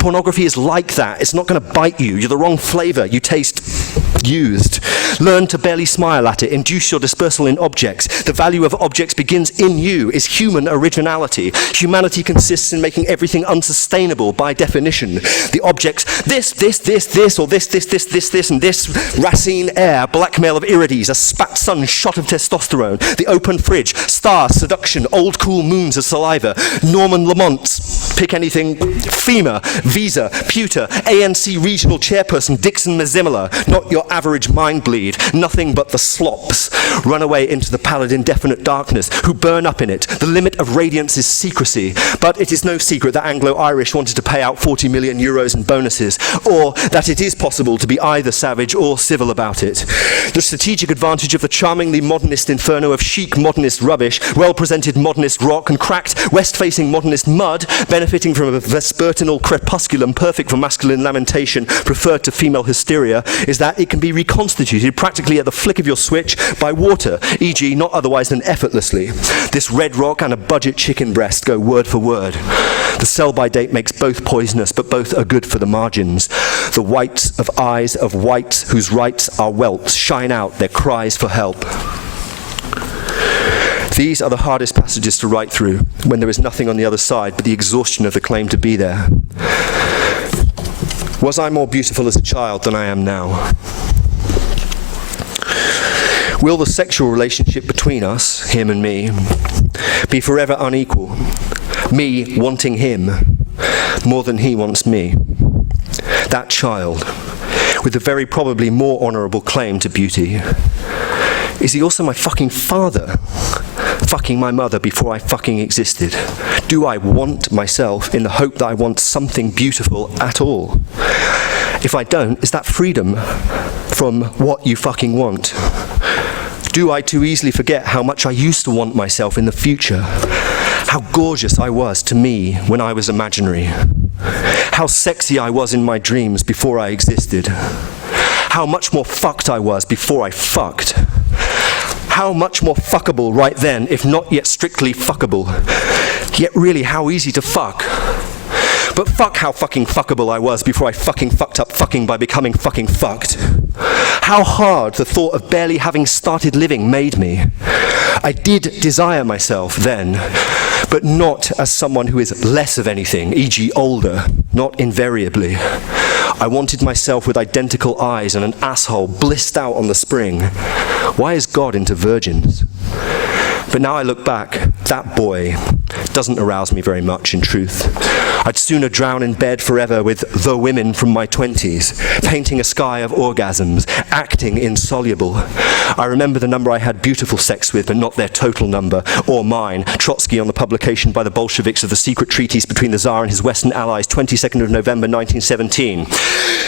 Pornography is like that. It's not going to bite you. You're the wrong flavor. You taste used. Learn to barely smile at it. Induce your dispersal in objects. The value of objects begins in you, is human originality. Humanity consists in making everything unsustainable by definition. The objects, this, or this, and this, Racine air, blackmail of irides, a spat sun shot of testosterone, the open fridge, stars, seduction, old cool moons of saliva, Norman Lamont's, pick anything, FEMA, Visa, Pewter, ANC regional chairperson Dixon Mazimala, not your average mind bleed, nothing but the slops, run away into the pallid indefinite darkness, who burn up in it. The limit of radiance is secrecy, but it is no secret that Anglo-Irish wanted to pay out 40 million euros in bonuses, or that it is possible to be either savage or civil about it. The strategic advantage of the charmingly modernist inferno of chic modernist rubbish, well-presented modernist rock, and cracked west-facing modernist mud, benefiting from a vespertinal crepusculum perfect for masculine lamentation, preferred to female hysteria, is that it can be reconstituted practically at the flick of your switch by water, e.g. not otherwise than effortlessly. This red rock and a budget chicken breast go word for word. The sell-by date makes both poisonous, but both are good for the margins. The whites of eyes of whites whose rights are welts shine out their cries for help. These are the hardest passages to write through, when there is nothing on the other side but the exhaustion of the claim to be there. Was I more beautiful as a child than I am now? Will the sexual relationship between us, him and me, be forever unequal? Me wanting him more than he wants me. That child, with a very probably more honourable claim to beauty. Is he also my fucking father? Fucking my mother before I fucking existed. Do I want myself in the hope that I want something beautiful at all? If I don't, is that freedom from what you fucking want? Do I too easily forget how much I used to want myself in the future? How gorgeous I was to me when I was imaginary. How sexy I was in my dreams before I existed. How much more fucked I was before I fucked. How much more fuckable right then, if not yet strictly fuckable. Yet really, how easy to fuck. But fuck how fucking fuckable I was before I fucking fucked up fucking by becoming fucking fucked. How hard the thought of barely having started living made me. I did desire myself then, but not as someone who is less of anything, e.g. older, not invariably. I wanted myself with identical eyes and an asshole blissed out on the spring. Why is God into virgins? But now I look back, that boy doesn't arouse me very much, in truth. I'd sooner drown in bed forever with the women from my 20s, painting a sky of orgasms, acting insoluble. I remember the number I had beautiful sex with, but not their total number, or mine. Trotsky on the publication by the Bolsheviks of the secret treaties between the Tsar and his Western allies, 22nd of November 1917.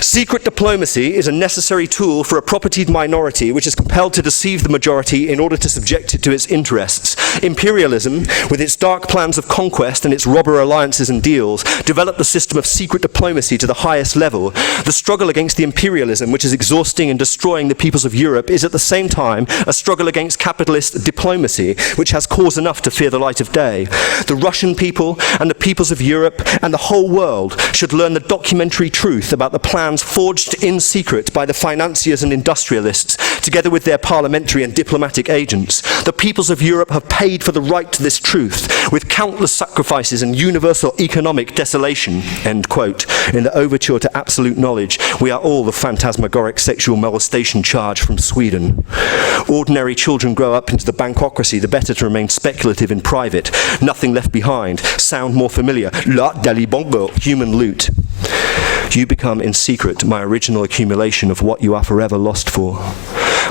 Secret diplomacy is a necessary tool for a propertied minority which is compelled to deceive the majority in order to subject it to its interests. Imperialism, with its dark plans of conquest and its robber alliances and deals, developed the system of secret diplomacy to the highest level. The struggle against the imperialism, which is exhausting and destroying the peoples of Europe, is at the same time a struggle against capitalist diplomacy, which has cause enough to fear the light of day. The Russian people and the peoples of Europe and the whole world should learn the documentary truth about the plans forged in secret by the financiers and industrialists, together with their parliamentary and diplomatic agents. The peoples of Europe have paid for the right to this truth, with countless sacrifices and universal economic desolation, end quote. In the overture to absolute knowledge, we are all the phantasmagoric sexual molestation charge from Sweden. Ordinary children grow up into the bankocracy, the better to remain speculative in private. Nothing left behind. Sound more familiar. La dalibongo, human loot. You become in secret my original accumulation of what you are forever lost for.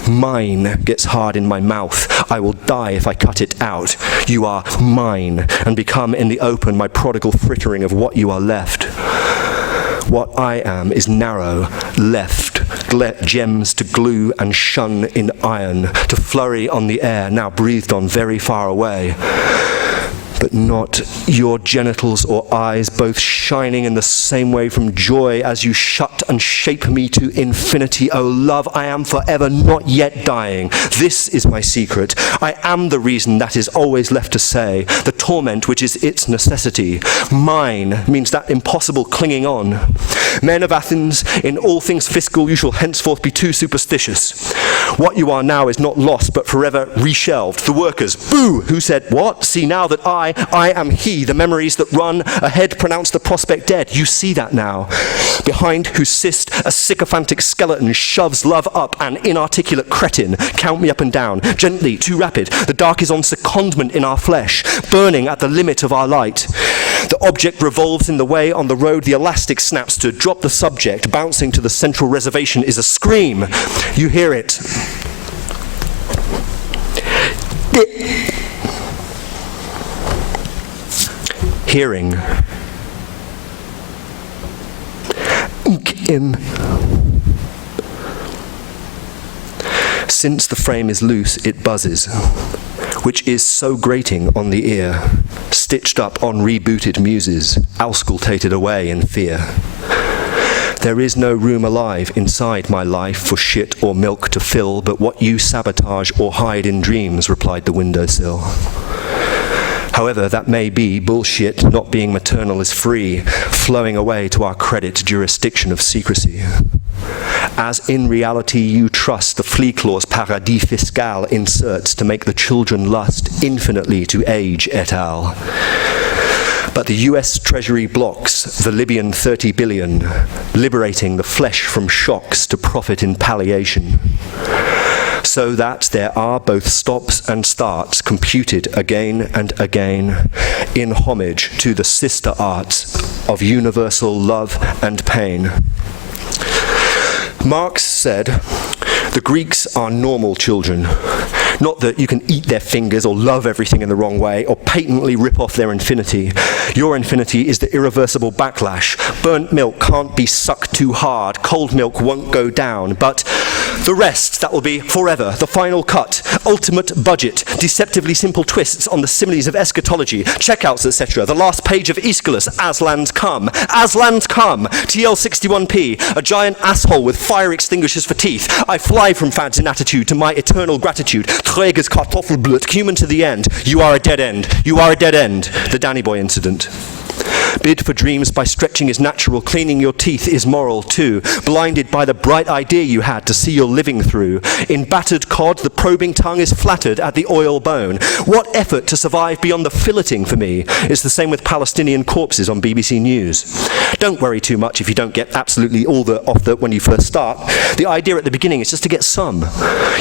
Mine gets hard in my mouth. I will die if I cut it out. You are mine, and become in the open my prodigal frittering of what you are left. What I am is narrow, left, gems to glue and shun in iron, to flurry on the air, now breathed on very far away. but not your genitals or eyes, both shining in the same way from joy as you shut and shape me to infinity. O love, I am forever, not yet dying. This is my secret. I am the reason that is always left to say, the torment which is its necessity. Mine means that impossible clinging on. Men of Athens, in all things fiscal, you shall henceforth be too superstitious. What you are now is not lost, but forever reshelved. The workers, boo! Who said what? See now that I am he. The memories that run ahead pronounce the prospect dead. You see that now. Behind whose cyst a sycophantic skeleton shoves love up, an inarticulate cretin. Count me up and down, gently, too rapid. The dark is on secondment in our flesh, burning at the limit of our light. The object revolves in the way on the road. The elastic snaps to drop the subject. Bouncing to the central reservation is a scream. You hear it. Hearing. Since the frame is loose, it buzzes, which is so grating on the ear, stitched up on rebooted muses, auscultated away in fear. There is no room alive inside my life for shit or milk to fill, but what you sabotage or hide in dreams, replied the windowsill. However, that may be bullshit. Not being maternal is free, flowing away to our credit jurisdiction of secrecy. As in reality you trust the flea clause paradis fiscal inserts to make the children lust infinitely to age et al. But the US Treasury blocks the Libyan 30 billion, liberating the flesh from shocks to profit in palliation. So that there are both stops and starts computed again and again in homage to the sister arts of universal love and pain. Marx said, the Greeks are normal children. Not that you can eat their fingers or love everything in the wrong way or patently rip off their infinity. Your infinity is the irreversible backlash. Burnt milk can't be sucked too hard. Cold milk won't go down. But the rest, that will be forever. The final cut, ultimate budget, deceptively simple twists on the similes of eschatology, checkouts, etc. The last page of Aeschylus, Aslan's come. Aslan's come. TL61P, a giant asshole with fire extinguishers for teeth. I fly from fads in attitude to my eternal gratitude. Träges Kartoffelblut, human to the end. You are a dead end. You are a dead end. The Danny Boy incident. Bid for dreams by stretching is natural. Cleaning your teeth is moral too. Blinded by the bright idea you had to see your living through. In battered cod, the probing tongue is flattered at the oil bone. What effort to survive beyond the filleting for me? It's the same with Palestinian corpses on BBC News. Don't worry too much if you don't get absolutely all off when you first start. The idea at the beginning is just to get some.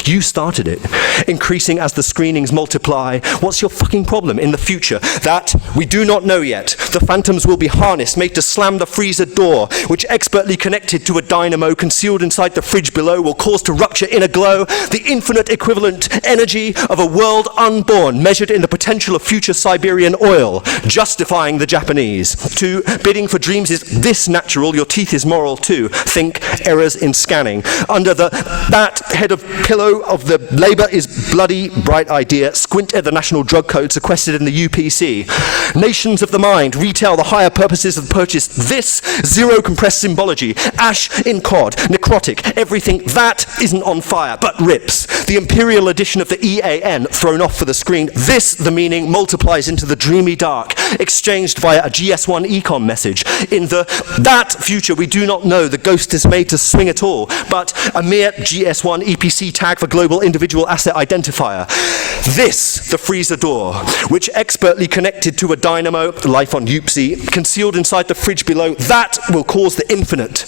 You started it. Increasing as the screenings multiply. What's your fucking problem in the future? That we do not know yet. The phantoms will be harnessed, made to slam the freezer door, which expertly connected to a dynamo concealed inside the fridge below will cause to rupture in a glow the infinite equivalent energy of a world unborn, measured in the potential of future Siberian oil, justifying the Japanese. 2, bidding for dreams is this natural, your teeth is moral too. Think errors in scanning. Under that head of pillow of the labour is bloody bright idea. Squint at the national drug code sequestered in the UPC. Nations of the mind, retell the higher purposes of purchase. This zero compressed symbology, ash in cod, necrotic, everything that isn't on fire but rips. The imperial edition of the EAN thrown off for the screen. This, the meaning, multiplies into the dreamy dark, exchanged via a GS1 econ message. In that future we do not know, the ghost is made to swing at all, but a mere GS1 EPC tag for global individual asset identifier. This, the freezer door, which expertly connected to a dynamo, life on Upsy, concealed inside the fridge below, that will cause the infinite.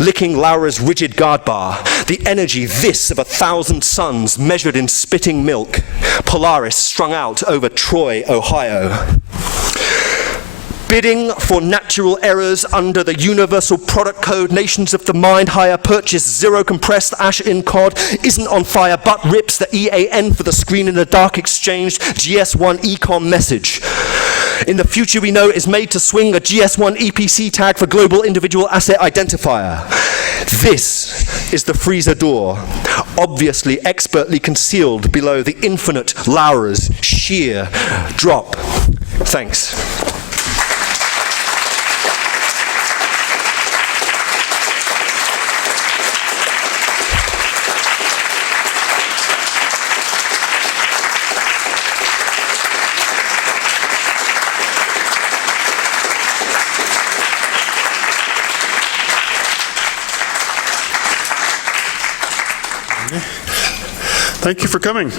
Licking Laura's rigid guard bar, the energy this of 1,000 suns measured in spitting milk, Polaris strung out over Troy, Ohio. Bidding for natural errors under the universal product code, nations of the mind, higher purchase, zero compressed, ash in cod, isn't on fire but rips the EAN for the screen in the dark exchanged GS1 econ message. In the future we know is made to swing a GS1 EPC tag for global individual asset identifier. This is the freezer door, obviously expertly concealed below the infinite Laura's sheer drop. Thanks. Thank you for coming.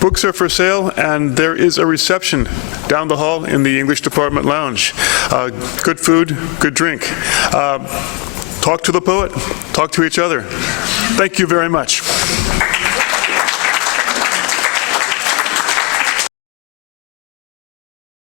Books are for sale, and there is a reception down the hall in the English Department Lounge. Good food, good drink. Talk to the poet, talk to each other. Thank you very much.